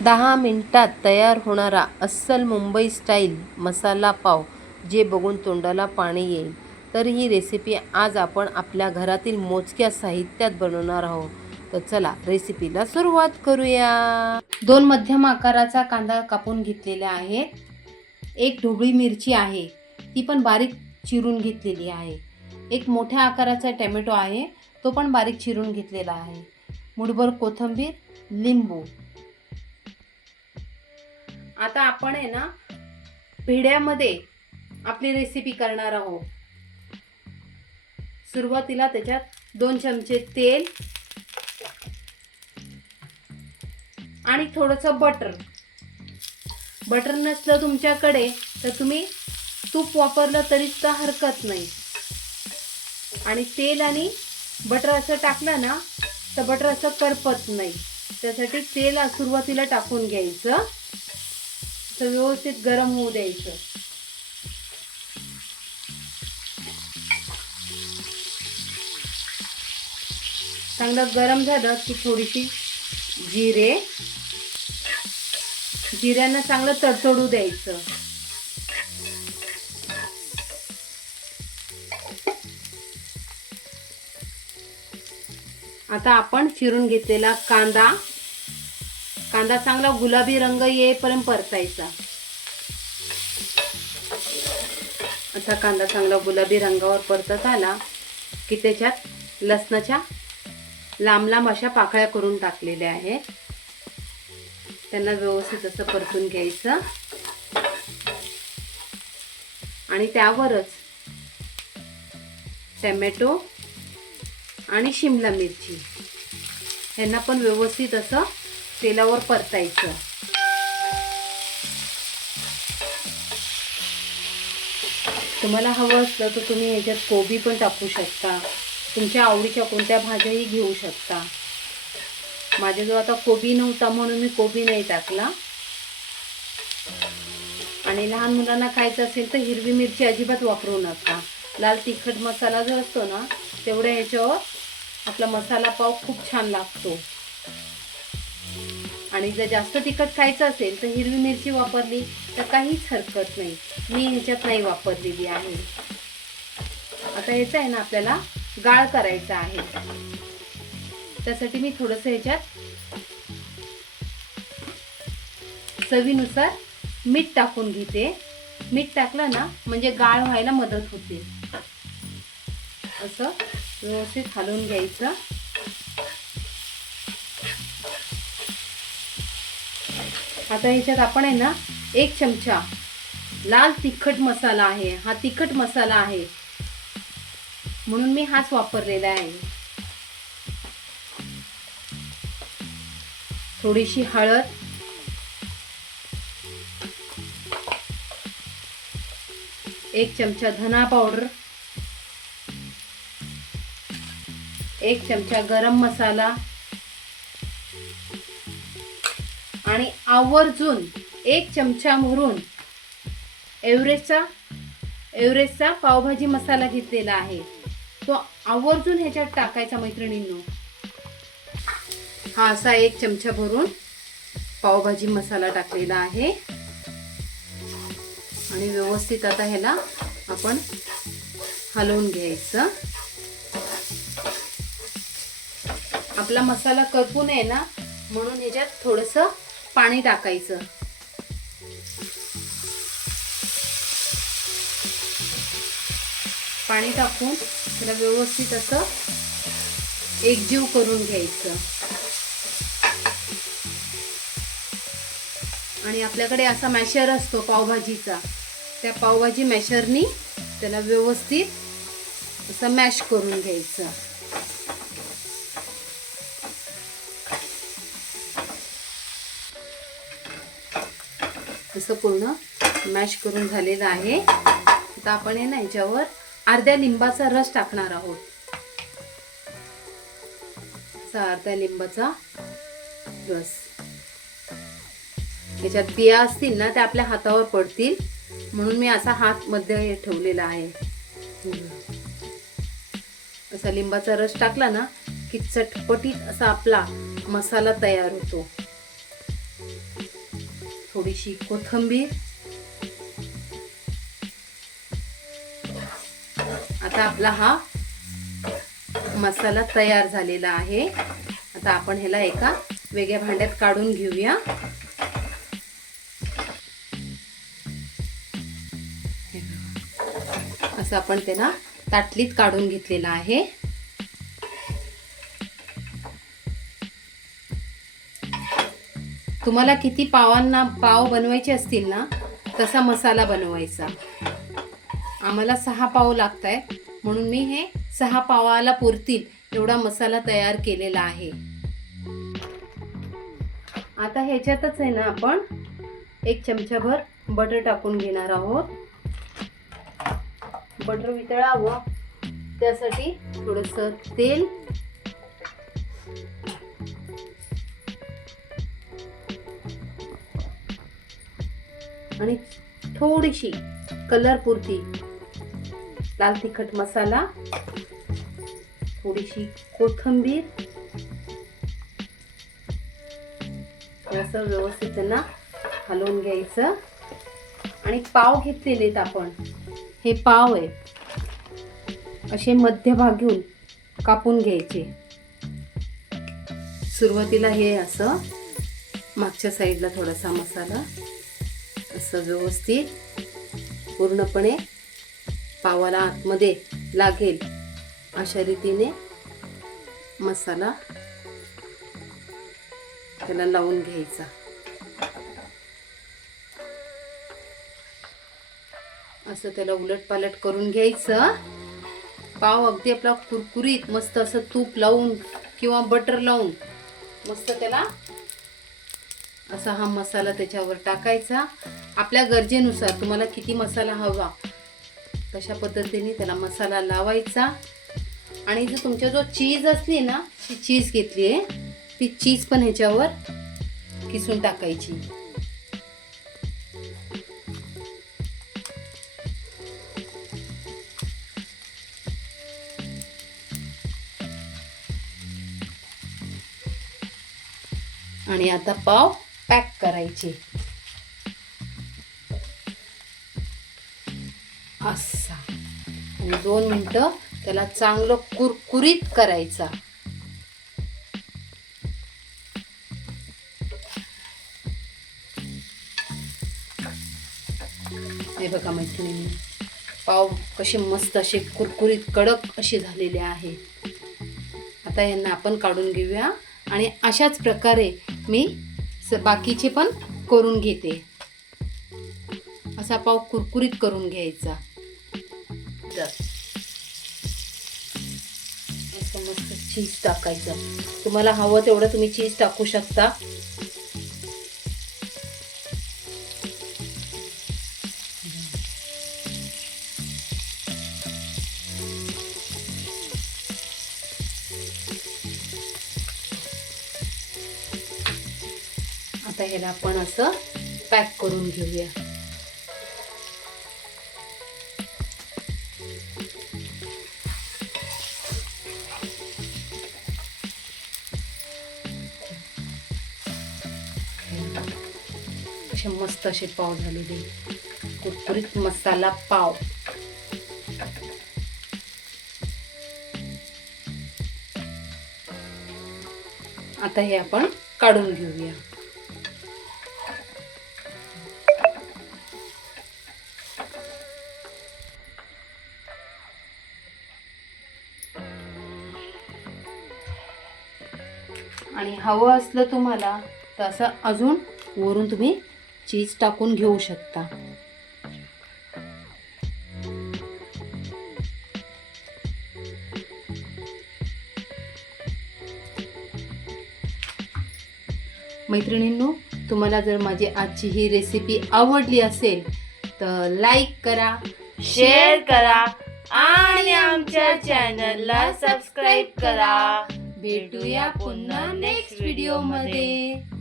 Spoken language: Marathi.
दहा मिनटात तयार होणारा अस्सल मुंबई स्टाईल मसाला पाव जे बघून तोंडाला पाणी येईल. तर ही रेसिपी आज आपण आपल्या घरातील मोजक्या साहित्यात बनवणार आहोत. तर चला रेसिपीला सुरुवात करूया. दोन मध्यम आकाराचा कांदा कापून घेतलेला आहे. एक ढोबळी मिरची आहे. ती पण बारीक चिरून घेतलेली आहे. एक मोठ्या आकाराचा टॅमॅटो आहे. तो पण बारीक चिरून घेतलेला आहे. मुठभर कोथिंबीर लिंबू आता आपण आहे ना भिड्यामध्ये आपली रेसिपी करणार आहोत. सुरुवातीला त्याच्यात दोन चमचे तेल आणि थोडंसं बटर बटर नसलं तुमच्याकडे तर तुम्ही तूप वापरलं तरी तर हरकत नाही. आणि तेल आणि बटर असं टाकलं ना तर बटर असं करपत नाही. त्यासाठी तेल सुरुवातीला टाकून घ्यायचं. असं व्यवस्थित गरम होऊ द्यायचं. चांगलं गरम झालं की थोडीशी जिरे. जिऱ्यांना चांगलं तडतडू द्यायचं. आता आपण चिरून घेतलेला कांदा कांदा चांगला गुलाबी रंग येईपर्यंत परतायचा. आता कांदा चांगला गुलाबी रंगावर परतत आला की त्याच्यात लसणाच्या लांब लांब अशा पाकळ्या करून टाकलेल्या आहेत. त्यांना व्यवस्थित असं परतून घ्यायचं. आणि त्यावरच टमॅटो आणि शिमला मिरची. ह्यांना पण व्यवस्थित असं तेलावर परतायचं. तुम्हाला हवं असलं तर तुम्ही ह्याच्यात कोबी पण टाकू शकता. तुमच्या आवडीच्या कोणत्या भाज्याही घेऊ शकता. माझ्याजवळ आता कोबी नव्हता म्हणून मी कोबी नाही टाकला. आणि लहान मुलांना खायचं असेल तर हिरवी मिरची अजिबात वापरू नका. लाल तिखट मसाला जो असतो ना तेवढ्या ह्याच्यावर आपला मसाला पाव खूप छान लागतो. आणि जर जास्त तिखट खायचं असेल तर हिरवी मिरची वापरली तर काहीच हरकत नाही. मी ह्याच्यात नाही वापरलेली आहे. आता ह्याचं आहे ना आपल्याला गाळ करायचा आहे. त्यासाठी मी थोडंसं ह्याच्यात चवीनुसार मीठ टाकून घेते. मीठ टाकलं ना म्हणजे गाळ व्हायला मदत होते. असं व्यवस्थित हलवून घ्यायचं. आता ह्याच्यात आपण आहे ना एक चमचा लाल तिखट मसाला आहे. हा तिखट मसाला आहे. म्हणून मी हाच वापरलेला आहे. थोडीशी हळद. एक चमचा धना पावडर. एक चमचा गरम मसाला. आणि आवर्जून एक चमचा भरून एव्हरेस्टचा एव्हरेस्टचा पावभाजी मसाला घेतलेला आहे. तो आवर्जून ह्याच्यात टाकायचा मैत्रिणींनो. हा असा एक चमचा भरून पावभाजी मसाला टाकलेला आहे. आणि व्यवस्थित आता ह्याला आपण हलवून घ्यायचं. आपला मसाला करपू नये ना म्हणून ह्याच्यात थोडंसं पाणी टाकायचं. पाणी टाकून त्याला व्यवस्थित असं एकजीव करून घ्यायचं. आणि आपल्याकडे असा मॅशर असतो पावभाजीचा. त्या पावभाजी मॅशरनी त्याला व्यवस्थित असं मॅश करून घ्यायचं. असं पूर्ण मॅश करून झालेलं आहे. आता आपण हे ना याच्यावर अर्ध्या लिंबाचा रस टाकणार आहोत. असा अर्ध्या लिंबाचा रस. याच्यात बिया असतील ना त्या आपल्या हातावर पडतील. म्हणून मी असा हात मध्ये ठेवलेला आहे. असा लिंबाचा रस टाकला ना की चटपटीत असा आपला मसाला तयार होतो. थोडीशी कोथिंबीर. आता आपला हा मसाला तयार झालेला आहे. आता आपण ह्याला एका वेगळ्या भांड्यात काढून घेऊया. असं आपण त्याला ताटलीत काढून घेतलेला आहे. तुम्हाला किती पावांना पाव बनवायचे असतील ना तसा मसाला बनवायचा. आम्हाला सहा पाव लागत आहे म्हणून मी हे सहा पावाला पुरतील एवढा मसाला तयार केलेला आहे. आता ह्याच्यातच आहे ना आपण एक चमचाभर बटर टाकून घेणार आहोत. बटर वितळावं. त्यासाठी थोडंसं तेल आणि थोडीशी कलरपुरती लाल तिखट मसाला थोडीशी कोथिंबीर. असं व्यवस्थित त्यांना हलवून घ्यायचं. आणि पाव घेतलेले आपण. हे पाव आहे. असे मध्यभाग घेऊन कापून घ्यायचे. सुरुवातीला हे असं. मागच्या साईडला थोडासा मसाला. असं व्यवस्थित पूर्णपणे पावाला आतमध्ये लागेल. अशा रीतीने मसाला त्याला लावून घ्यायचा. असं त्याला उलट पालट करून घ्यायचं. पाव अगदी आपला कुरकुरीत मस्त असं तूप लावून किंवा बटर लावून मस्त त्याला असा हा मसाला त्याच्यावर टाकायचा. आपल्या गरजेनुसार तुम्हाला किती मसाला हवा तशा पद्धतीने त्याला मसाला लावायचा आणि जो तुमच्या जो चीज असली ना ती चीज घेतली आहे ती चीज पण ह्याच्यावर किसून टाकायची. आणि आता पाव पॅक करायचे. असा. आणि दोन मिनटं त्याला चांगलं कुरकुरीत करायचा. हे बघा मैत्रिणी पाव कसे मस्त असे कुरकुरीत कडक असे झालेले आहे. आता यांना आपण काढून घेऊया आणि अशाच प्रकारे मी स बाकीचे पण करून घेते. असा पाव कुरकुरीत करून घ्यायचा. तर असं मस्त चीज टाकायचं. तुम्हाला हवं तेवढं तुम्ही चीज टाकू शकता. आता ह्याला आपण असं पॅक करून घेऊया. असे मस्त असे पाव झालेले. कुरकुरीत मसाला पाव. आता हे आपण काढून घेऊया. आणि हवं असलं तुम्हाला तर असं अजून वरून तुम्ही चीज टाकून घेऊ शकता. मैत्रिणींनो तुम्हाला जर माझी आजची ही रेसिपी आवडली असेल तर लाईक करा शेअर करा आणि आमच्या चॅनलला सबस्क्राईब करा. भेटूया पुन्हा नेक्स्ट व्हिडिओमध्ये.